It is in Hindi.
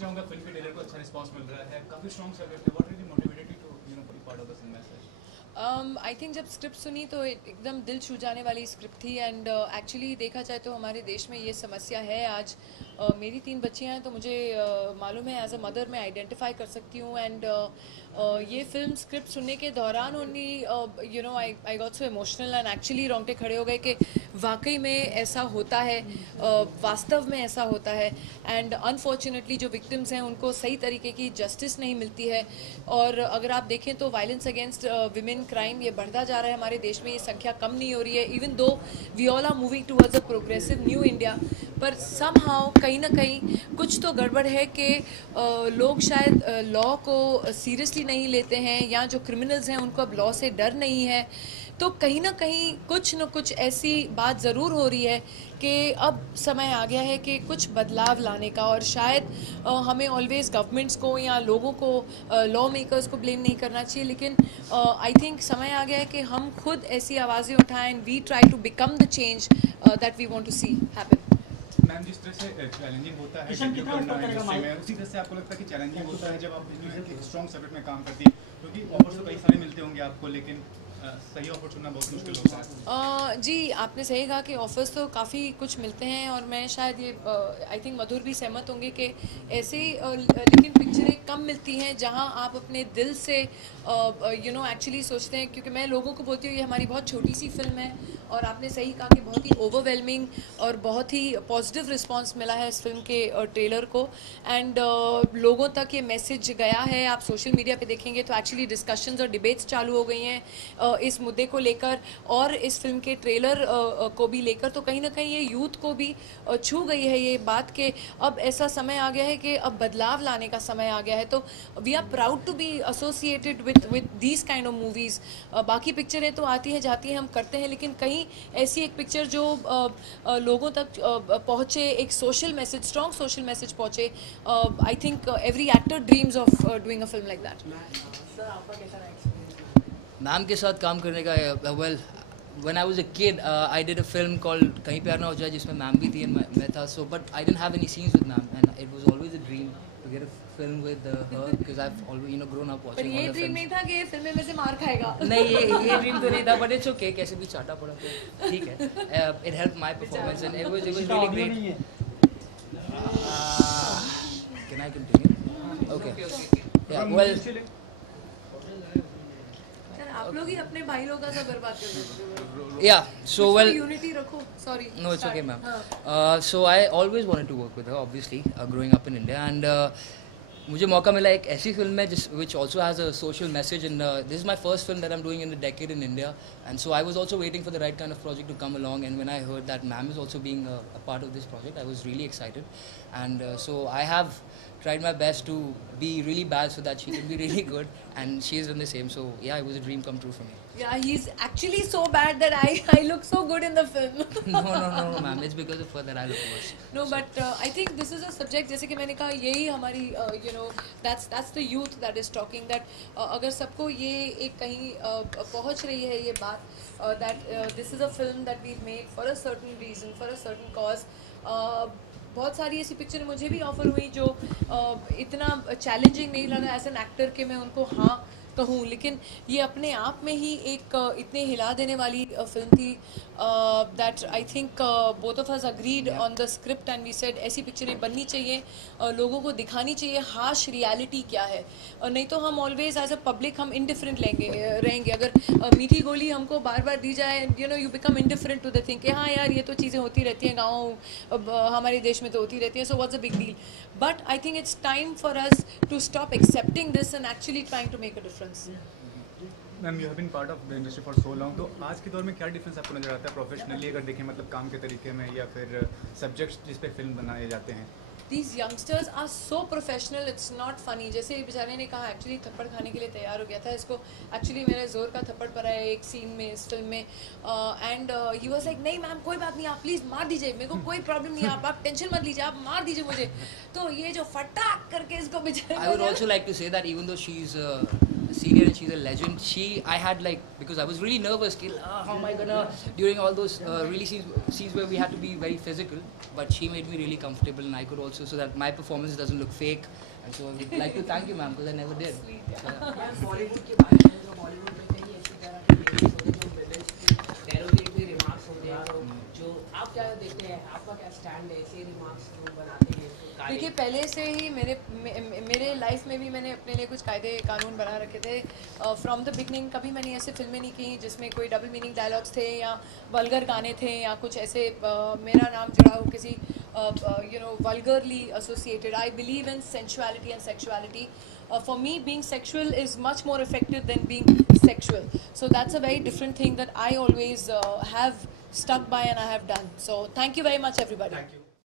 चाहूँगा फिल्म के ट्रेलर को अच्छा रिस्पांस मिल रहा है, काफ़ी स्ट्रॉन्ग सब्जेक्ट है. What really motivated you to be part of the film as such? I think जब स्क्रिप्ट सुनी तो एकदम दिल छू जाने वाली स्क्रिप्ट थी. एंड एक्चुअली देखा जाए तो हमारे देश में ये समस्या है आज. मेरी 3 बच्चियाँ हैं तो मुझे मालूम है एज अ मदर मैं आइडेंटिफाई कर सकती हूँ. एंड ये फिल्म स्क्रिप्ट सुनने के दौरान only I got so emotional and actually रोंगटे खड़े हो गए कि वाकई में ऐसा होता है, वास्तव में ऐसा होता है. एंड अनफॉर्चुनेटली जो विक्टिम्स हैं उनको सही तरीके की जस्टिस नहीं मिलती है. और अगर आप देखें तो वायलेंस अगेंस्ट विमेन क्राइम ये बढ़ता जा रहा है हमारे देश में. ये संख्या कम नहीं हो रही है, even though we all are moving towards a progressive new India. पर समहाउ कहीं ना कहीं कुछ तो गड़बड़ है कि लोग शायद लॉ को सीरियसली नहीं लेते हैं, या जो क्रिमिनल्स हैं उनको अब लॉ से डर नहीं है. तो कहीं ना कहीं कुछ न कुछ ऐसी बात ज़रूर हो रही है कि अब समय आ गया है कि कुछ बदलाव लाने का. और शायद हमें ऑलवेज गवर्नमेंट्स को या लोगों को, लॉ मेकर्स को ब्लेम नहीं करना चाहिए, लेकिन आई थिंक समय आ गया है कि हम खुद ऐसी आवाज़ें उठाएं and we try to become the change that we want to see happen. Ma'am, जिस तरह से चैलेंजिंग होता है डेब्यू करना इंडस्ट्री में, उसी तरह से आपको लगता है कि चैलेंजिंग होता है जब आप एक स्ट्रॉन्ग सब्जेक्ट में काम करती है? क्योंकि ऑफर्स तो कई सारे मिलते होंगे आपको, लेकिन सही ऑफर चुनना बहुत मुश्किल होता है. जी, आपने सही कहा कि ऑफर्स तो काफ़ी कुछ मिलते हैं. और मैं शायद ये आई थिंक मधुर भी सहमत होंगे कि ऐसे लेकिन पिक्चरें कम मिलती हैं जहां आप अपने दिल से एक्चुअली सोचते हैं. क्योंकि मैं लोगों को बोलती हूँ ये हमारी बहुत छोटी सी फिल्म है, और आपने सही कहा कि बहुत ही ओवरवेलमिंग और बहुत ही पॉजिटिव रिस्पांस मिला है इस फिल्म के ट्रेलर को. एंड लोगों तक ये मैसेज गया है. आप सोशल मीडिया पे देखेंगे तो एक्चुअली डिस्कशंस और डिबेट्स चालू हो गई हैं इस मुद्दे को लेकर और इस फिल्म के ट्रेलर को भी लेकर. तो कहीं ना कहीं ये यूथ को भी छू गई है ये बात कि अब ऐसा समय आ गया है कि अब बदलाव लाने का समय आ गया है. तो we are proud to be associated with these kind of movies. बाकी पिक्चरें तो आती हैं जाती हैं, हम करते हैं, लेकिन कहीं ऐसी एक पिक्चर जो लोगों तक पहुँचे, एक social message, strong social message पहुँचे. I think every actor dreams of doing a film like that. Ma'am के साथ काम करने का, well when I was a kid I did a film called कहीं प्यार ना हो जाए जिसमें मैम भी थी and मैं था. So but I didn't have any scenes with ma'am and it was always a dream to get a film with her because I've always grown up watching. पर ये ड्रीम नहीं था कि ये फिल्म में से मार खाएगा. नहीं, ये ड्रीम तो नहीं था, but it's okay, कैसे भी चाटा पड़ा तो ठीक है. It helped my performance and it was really great. Can I continue? Okay. Yeah, well. आप लोग ही अपने भाई लोगों का सब बर्बाद कर देते हो. Yeah, so well. यूनिटी रखो. Sorry. No, it's okay, ma'am. So I always wanted to work with her, obviously, growing up in India, and मुझे मौका मिला एक ऐसी फिल्म में which also has a social message, and this is my first film that I'm doing in a decade in India, and so I was also waiting for the right kind of project to come along, and when I heard that ma'am is also being a part of this project, I was really excited, and so I have tried my best to be really bad so that she can be really good, and she is in the same. So yeah, it was a dream come true for me. Yeah, he's actually so bad that I look so good in the film. No, ma'am, it's because of her that I look worse. No, but I think this is a subject, जैसे कि मैंने कहा, यही हमारी that's the youth that is talking, that अगर सबको ये एक कहीं पहुंच रही है ये बात, that this is a film that we've made for a certain reason, for a certain cause. बहुत सारी ऐसी पिक्चर मुझे भी ऑफर हुई जो इतना चैलेंजिंग नहीं लगा एज एन एक्टर कि मैं उनको हाँ कहूँ, लेकिन ये अपने आप में ही एक इतने हिला देने वाली फिल्म थी that I think both of us agreed on the script and we said ऐसी पिक्चरें बननी चाहिए, लोगों को दिखानी चाहिए हार्श रियलिटी क्या है. और नहीं तो हम ऑलवेज एज अ पब्लिक हम इंडिफरेंट रहेंगे. अगर मीठी गोली हमको बार बार दी जाए, you become indifferent to the thing कि हाँ यार ये तो चीज़ें होती रहती हैं, गाँव हमारे देश में तो होती रहती हैं, so what's a big deal. But I think it's time for us to stop accepting this and actually trying to make a difference. Ma'am, you have been part of the industry for so long, तो आज के दौर में क्या डिफरेंस आपको नजर आता है प्रोफेशनली अगर देखें, मतलब काम के तरीके में या फिर सब्जेक्ट्स जिस पे फिल्म बनाए जाते हैं? These youngsters are so professional, it's not funny. जैसे बेचारे ने कहा एक्चुअली थप्पड़ खाने के लिए तैयार हो गया था. इसको एक्चुअली मेरे ज़ोर का थप्पड़ पड़ा है एक सीन में इस फिल्म में, एंड ही वाज लाइक नहीं मैम कोई बात नहीं, आप प्लीज़ मार दीजिए, मेरे को कोई प्रॉब्लम नहीं है, आप टेंशन मत लीजिए, आप मार दीजिए मुझे. तो ये जो फटाक करके इसको बेचारे, I would also like to say that even though she's senior and she's a legend. I had like, because I was really nervous, how am I gonna, during all those really scenes where we had to be very physical, but she made me really comfortable, and I could also, so that my performance doesn't look fake. And so I would like to thank you, ma'am, because I never did. Bollywood की बात करें तो बॉलीवुड में कई ऐसी तरह के वीडियोस होते हैं जो विलेंस डेरोगेटरी रिमार्क्स होते हैं, तो जो आप क्या देखते हैं, आपका क्या स्टैंड है ऐसे रिमार्क्स जो बनाते हैं? देखिए, पहले से ही मेरे लाइफ में भी मैंने अपने लिए कुछ कायदे कानून बना रखे थे फ्रॉम द बिगनिंग. कभी मैंने ऐसे फिल्में नहीं की जिसमें कोई डबल मीनिंग डायलॉग्स थे या वल्गर गाने थे या कुछ ऐसे मेरा नाम जुड़ा हो किसी vulgarly associated. I believe in sensuality and sexuality. For me, being sexual is much more effective than being sexual. So that's a very different thing that I always have stuck by and I have done. So thank you very much, everybody. Thank you.